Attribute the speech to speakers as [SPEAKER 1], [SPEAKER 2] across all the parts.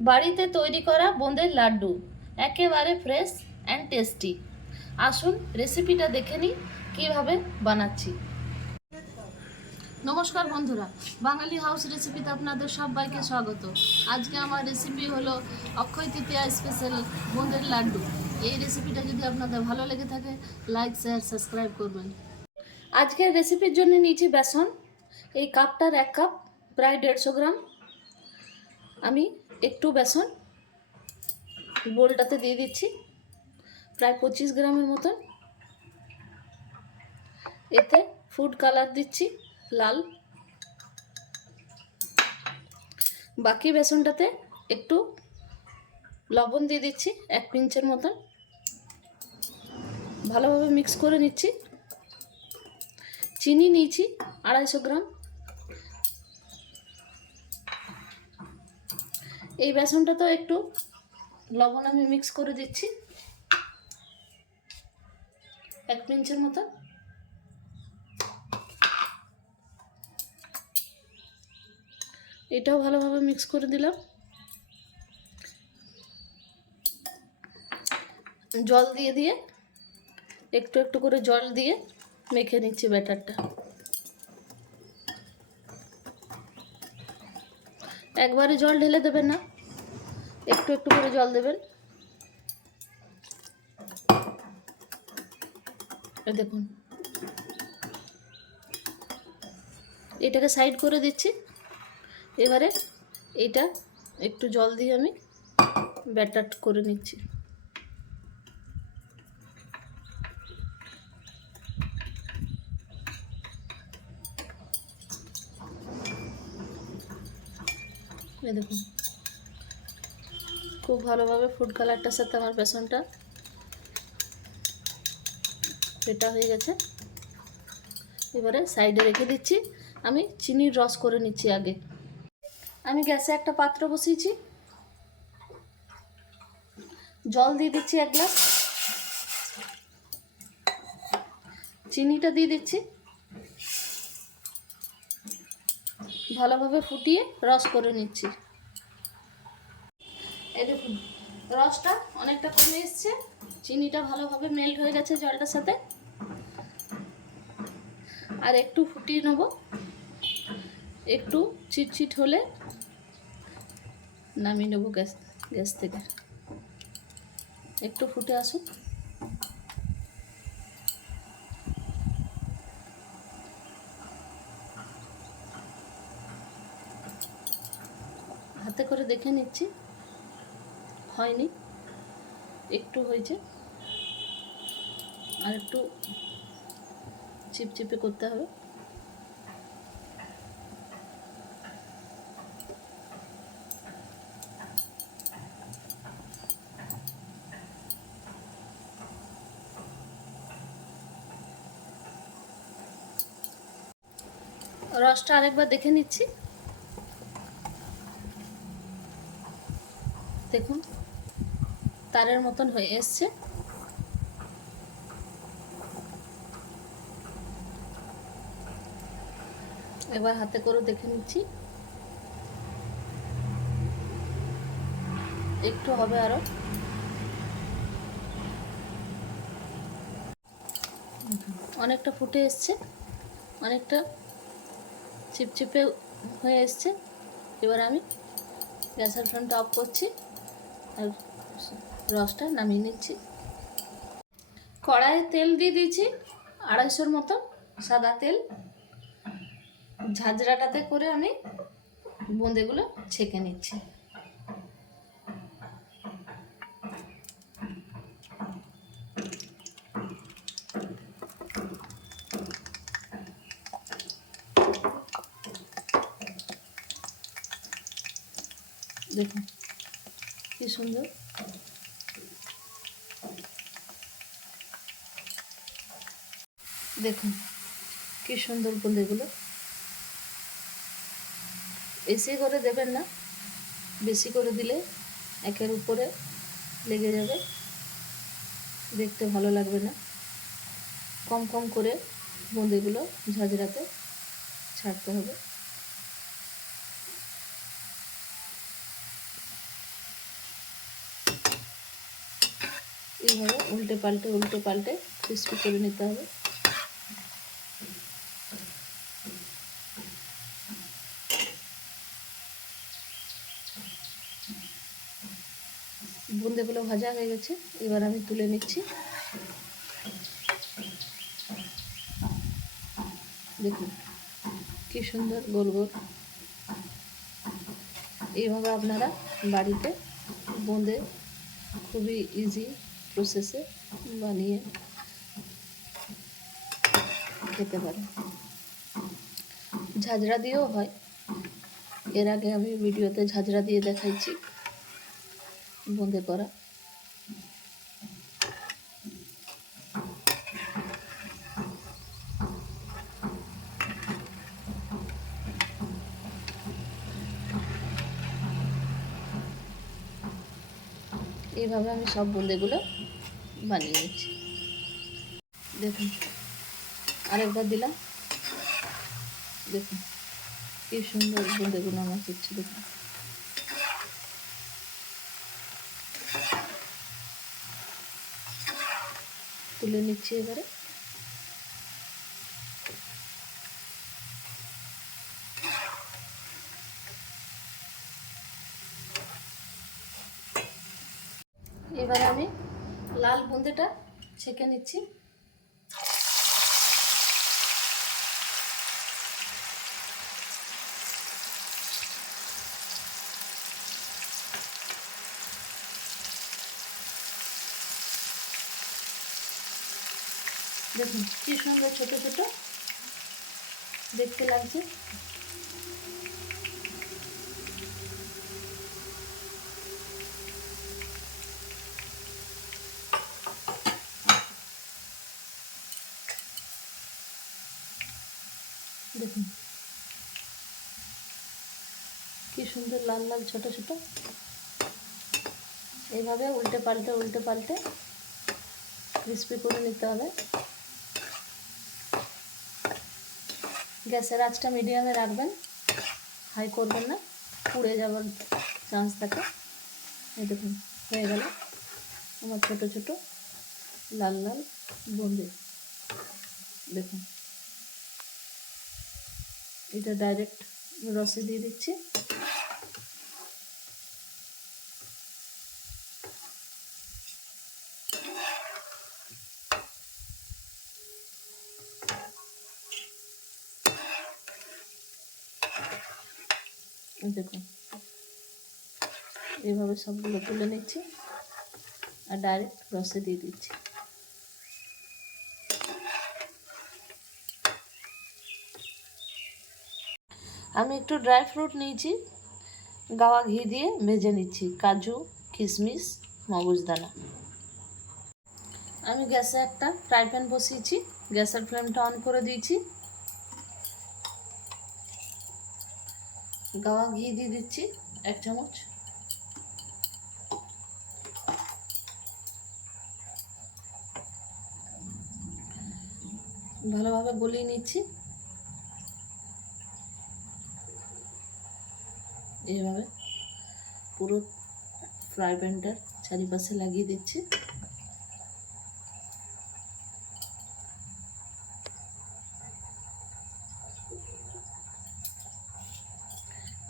[SPEAKER 1] বাড়িতে তৈরি করা বোঁদের লাড্ডু, একেবারে ফ্রেশ অ্যান্ড টেস্টি আসুন রেসিপিটা দেখে নিই, কীভাবে বানাচ্ছি। নমস্কার বন্ধুরা, বাঙালি হাউস রেসিপিতে আপনাদের সবাইকে স্বাগত। আজকে আমার রেসিপি হলো অক্ষয় তৃতীয়া স্পেশাল বোঁদের লাড্ডু। এই রেসিপিটা যদি আপনাদের ভালো লেগে থাকে লাইক শেয়ার সাবস্ক্রাইব করবেন। আজকের রেসিপির জন্য নিয়েছি বেসন। এই কাপটার এক কাপ প্রায় দেড়শো গ্রাম। আমি একটু বেসন, বোলটাতে দিয়ে দিচ্ছি, প্রায় পঁচিশ গ্রামের মতন। এতে ফুড কালার দিচ্ছি, লাল। বাকি বেসনটাতে একটু লবণ দিয়ে দিচ্ছি, এক পিঞ্চের মতন। ভালোভাবে মিক্স করে নিচ্ছি। চিনি নিয়েছি আড়াইশো গ্রাম। এই বেসনটা তো একটু লবণ আমি মিক্স করে দিচ্ছি। এক পিঞ্চের মতো। এটাও ভালোভাবে মিক্স করে দিলাম। জল দিয়ে দিয়ে, একটু একটু করে জল দিয়ে মেখে নিচ্ছি ব্যাটারটা। একবারে জল ঢেলে দেবেন না। একটু একটু করে জল দেবেন। দেখুন। এটাকে সাইড করে দিচ্ছি। এবারে এইটা একটু জল দিয়ে আমি ব্যাটার করে নিচ্ছি। দেখুন। খুব ভালোভাবে ফুড কালারটার সাথে আমার বেসনটা এটা হয়ে গেছে। এবারে সাইডে রেখে দিচ্ছি। আমি চিনির রস করে নিচ্ছি আগে। আমি গ্যাসে একটা পাত্র বসিয়েছি। জল দিয়ে দিচ্ছি এক গ্লাস। চিনিটা দিয়ে দিচ্ছি। ভালোভাবে ফুটিয়ে রস করে নিচ্ছি। এই দেখুন, রসটা অনেকটা কমে এসছে, চিনিটা ভালোভাবে মেল্ট হয়ে গেছে জলটার সাথে। আর একটু ফুটিয়ে নেব, একটু চিটচিট হলে নামিয়ে নেব গ্যাস গ্যাস থেকে। একটু ফুটে আসুক। হাতে করে দেখে নিচ্ছি। হয়নি। একটু হয়েছে। আর একটু চিপচিপে করতে হবে। রসটা আরেকবার দেখে নিচ্ছি। দেখুন। তারের মতন হয়ে এসছে। এবার হাতে করে দেখে নিচ্ছি। একটু হবে আরও। অনেকটা ফুটে এসছে, অনেকটা চিপচিপে হয়ে এসছে। এবার আমি গ্যাসের ফ্লেমটা অফ করছি আর রসটা নামিয়ে নিচ্ছি। কড়াইয়ে তেল দিয়ে দিয়েছি আড়াইশোর মতো সাদা তেল। ঝাঁঝরাটাতে করে আমি বোঁদেগুলো ছেঁকে নিচ্ছি। দেখুন, কি সুন্দর। দেখুন, কি সুন্দর গুলিগুলো বেশি করে দেবেন না, বেশি করে দিলে একের উপরে লেগে যাবে। দেখতে ভালো লাগবে না। কম কম করে বোঁদেগুলো ঝাঁঝরাতে ছাড়তে হবে। এইভাবে উল্টে পাল্টে উল্টে পাল্টে ক্রিস্পি করে নিতে হবে। বুন্দেগুলো ভাজা হয়ে গেছে, এবার আমি তুলে নিচ্ছি। দেখুন, কি সুন্দর গোল গোল। এইভাবে আপনারা বাড়িতে বোঁদে খুবই ইজি প্রসেসে বানিয়ে খেতে পারেন। ঝাঁঝরা দিয়েও হয়। এর আগে আমি ভিডিওতে ঝাঁঝরা দিয়ে দেখাইছি। বোঁদে করা এইভাবে আমি সব বোঁদেগুলো বানিয়ে নিচ্ছি। দেখুন, আরেকবার দিলাম। দেখুন, কি সুন্দর বোঁদেগুলো আমার হচ্ছে, দেখুন। তুলে নিচ্ছি এবারে। এবারে আমি লাল বুন্দেটা ছেঁকে নিচ্ছি। কি সুন্দর ছোট ছোট দেখতে লাগছে। দেখুন, কি সুন্দর লাল লাল ছোট ছোট। এইভাবে উল্টে পাল্টে উল্টে পাল্টে ক্রিস্পি করে নিতে হবে। গ্যাসের আঁচটা মিডিয়ামে রাখবেন। হাই করবেন না, পুড়ে যাওয়ার চান্স থাকে। এই দেখুন, হয়ে গেল। আমার ছোটো ছোটো লাল লাল বন্দি। দেখুন। এটা ডাইরেক্ট রসে দিয়ে দিচ্ছি। দেখুন। এইভাবে সবগুলো তুলে নিচ্ছি আর ডাইরেক্ট রসে দিয়ে দিচ্ছি। আমি একটু ড্রাই ফ্রুট নিয়েছি, গাওয়া ঘি দিয়ে ভেজে নিচ্ছি, কাজু, কিশমিশ মগজদানা আমি গ্যাসে একটা ফ্রাই প্যান বসিয়েছি, গ্যাসের ফ্লেমটা অন করে দিয়েছি। গাওয়া ঘি দিয়ে দিচ্ছি, এক চামচ। ভালোভাবে গলিয়ে নিচ্ছি। এইভাবে পুরো ফ্রাই প্যানটার চারিপাশে লাগিয়ে দিচ্ছি।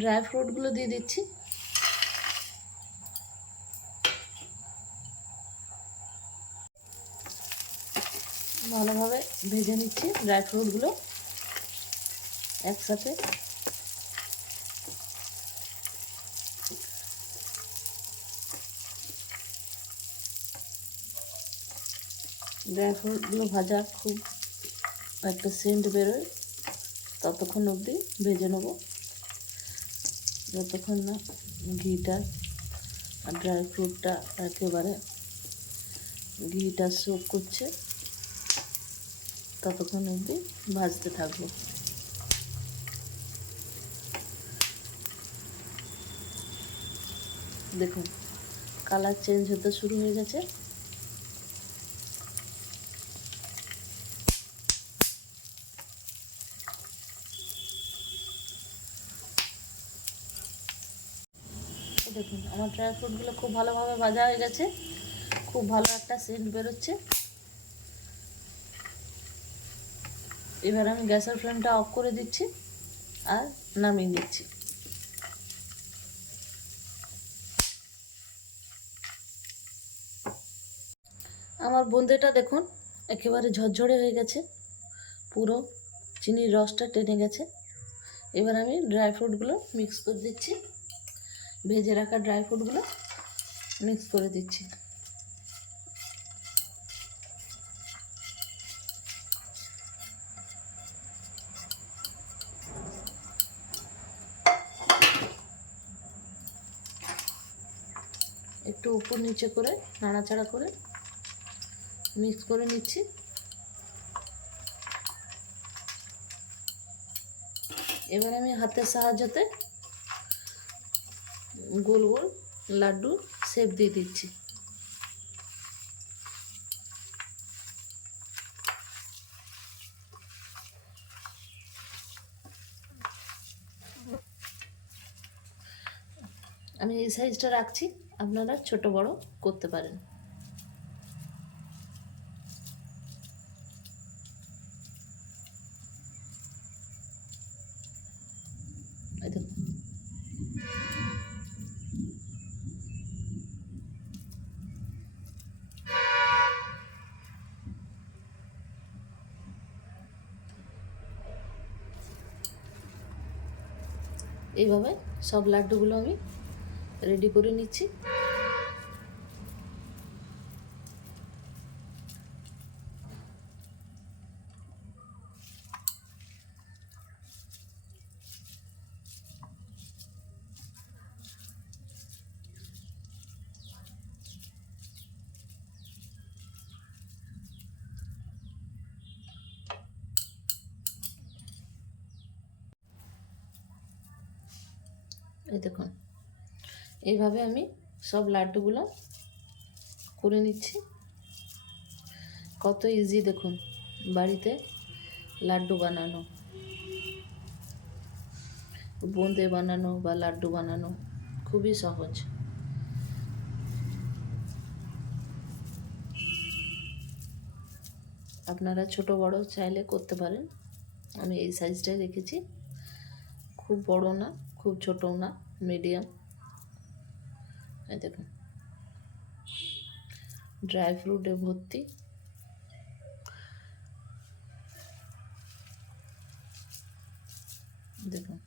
[SPEAKER 1] ড্রাই ফ্রুটগুলো দিয়ে দিচ্ছি। ভালোভাবে ভেজে নিচ্ছি ড্রাই ফ্রুটগুলো একসাথে। ড্রাই ফ্রুটগুলো ভাজা খুব একটা সেন্ট বেরোয়, ততক্ষণ অবধি ভেজে নেব। যতক্ষণ না ঘিটা আর ড্রাই ফ্রুটটা একেবারে ঘিটা সোপ করছে, ততক্ষণ অবধি ভাজতে থাকব। দেখুন কালার চেঞ্জ হতে শুরু হয়ে গেছে। দেখুন, আমার ড্রাই ফ্রুটগুলো খুব ভালোভাবে ভাজা হয়ে গেছে। খুব ভালো একটা সেন্ট বেরোচ্ছে। এবার আমি গ্যাসের ফ্লেমটা অফ করে দিচ্ছি আর নামিয়ে নিচ্ছি। আমার বোঁদেটা দেখুন, একেবারে ঝরঝরে হয়ে গেছে। পুরো চিনির রসটা টেনে গেছে। এবার আমি ড্রাই ফ্রুটগুলো মিক্স করে দিচ্ছি। ভেজে রাখা ড্রাই ফ্রুটগুলো মিক্স করে দিচ্ছি। একটু উপর নিচে করে নাড়াচাড়া করে মিক্স করে নিচ্ছি। এবার আমি হাতের সাহায্যতে গোল গোল লাড্ডু শেপ দিয়ে দিচ্ছি। আমি এই সাইজটা রাখছি, আপনারা ছোট বড় করতে পারেন। এইভাবে সব লাড্ডুগুলো আমি রেডি করে নিচ্ছি। এই দেখুন। এইভাবে আমি সব লাড্ডুগুলো করে নিচ্ছি। কত ইজি দেখুন, বাড়িতে লাড্ডু বানানো। বোঁদে বানানো বা লাড্ডু বানানো খুবই সহজ। আপনারা ছোট বড় চাইলে করতে পারেন। আমি এই সাইজটাই রেখেছি। খুব বড় না। খুব ছোটও না মিডিয়াম দেখুন। ড্রাই ফ্রুটে ভর্তি। দেখুন।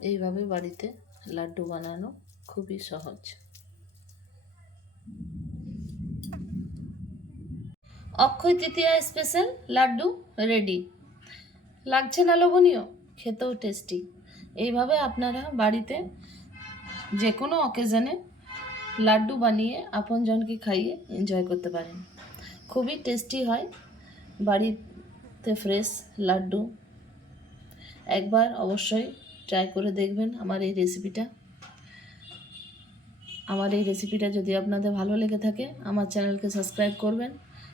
[SPEAKER 1] এইভাবে বাড়িতে লাড্ডু বানানো খুবই সহজ। অক্ষয় তৃতীয়া স্পেশাল, লাড্ডু রেডি লাগছে না লোভনীয়? খেতেও টেস্টি এইভাবে আপনারা বাড়িতে যে কোনো অকেশনে লাড্ডু বানিয়ে আপনজনকে খাইয়ে এনজয় করতে পারেন। খুবই টেস্টি হয়। বাড়িতে ফ্রেশ লাড্ডু। একবার অবশ্যই ট্রাই করে দেখবেন আমার এই রেসিপিটা আমার এই রেসিপিটা যদি আপনাদের ভালো লেগে থাকে, আমার চ্যানেলকে সাবস্ক্রাইব করবেন।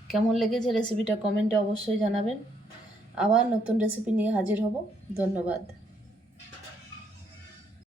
[SPEAKER 1] কেমন লেগেছে রেসিপিটা কমেন্টে অবশ্যই জানাবেন। আবার নতুন রেসিপি নিয়ে হাজির হব। ধন্যবাদ।